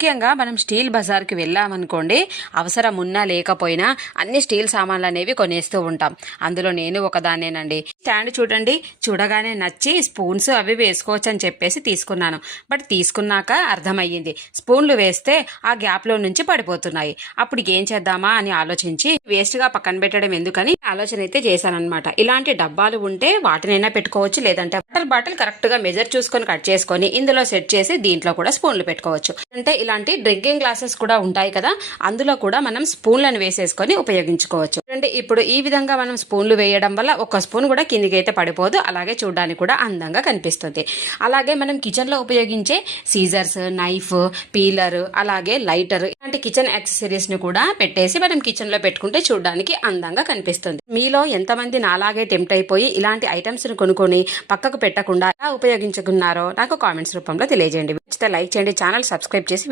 ముఖ్యంగా మనం స్టీల్ బజార్కి వెళ్ళామనుకోండి, అవసరం ఉన్నా లేకపోయినా అన్ని స్టీల్ సామాన్లు అనేవి కొనేస్తూ ఉంటాం. అందులో నేను ఒకదాన్నేనండి. స్టాండ్ చూడండి, చూడగానే నచ్చి స్పూన్స్ అవి వేసుకోవచ్చు అని చెప్పేసి తీసుకున్నాను. బట్ తీసుకున్నాక అర్థమయ్యింది, స్పూన్లు వేస్తే ఆ గ్యాప్లో నుంచి పడిపోతున్నాయి. అప్పుడు ఏం చేద్దామా అని ఆలోచించి వేస్ట్గా పక్కన పెట్టడం ఎందుకని ఆలోచన అయితే చేశానమాట. ఇలాంటి డబ్బాలు ఉంటే వాటినైనా పెట్టుకోవచ్చు, లేదంటే వాటర్ బాటిల్ కరెక్ట్గా మెజర్ చూసుకొని కట్ చేసుకొని ఇందులో సెట్ చేసి దీంట్లో కూడా స్పూన్లు పెట్టుకోవచ్చు. అంటే ఇలాంటి డ్రింకింగ్ గ్లాసెస్ కూడా ఉంటాయి కదా, అందులో కూడా మనం స్పూన్లను వేసేసుకొని ఉపయోగించుకోవచ్చు. అంటే ఇప్పుడు ఈ విధంగా మనం స్పూన్లు వేయడం వల్ల ఒక స్పూన్ కూడా కిందికి అయితే పడిపోదు, అలాగే చూడడానికి కూడా అందంగా కనిపిస్తుంది. అలాగే మనం కిచెన్లో ఉపయోగించే సీజర్స్, నైఫ్, పీలర్, అలాగే లైటర్ ఇలాంటి కిచెన్ యాక్సెసరీస్ ని కూడా పెట్టేసి మనం కిచెన్ లో పెట్టుకుంటే చూడడానికి అందంగా కనిపిస్తుంది. మీలో ఎంతమంది నాలాగే టెంప్ట్ అయిపోయి ఇలాంటి ఐటమ్స్ ని కొనుక్కొని పక్కకు పెట్టకుండా ఎలా ఉపయోగించుకున్నారో నాకు కామెంట్స్ రూపంలో తెలియజేయండి. లైక్ చేయండి, ఛానల్ సబ్స్క్రైబ్ చేసి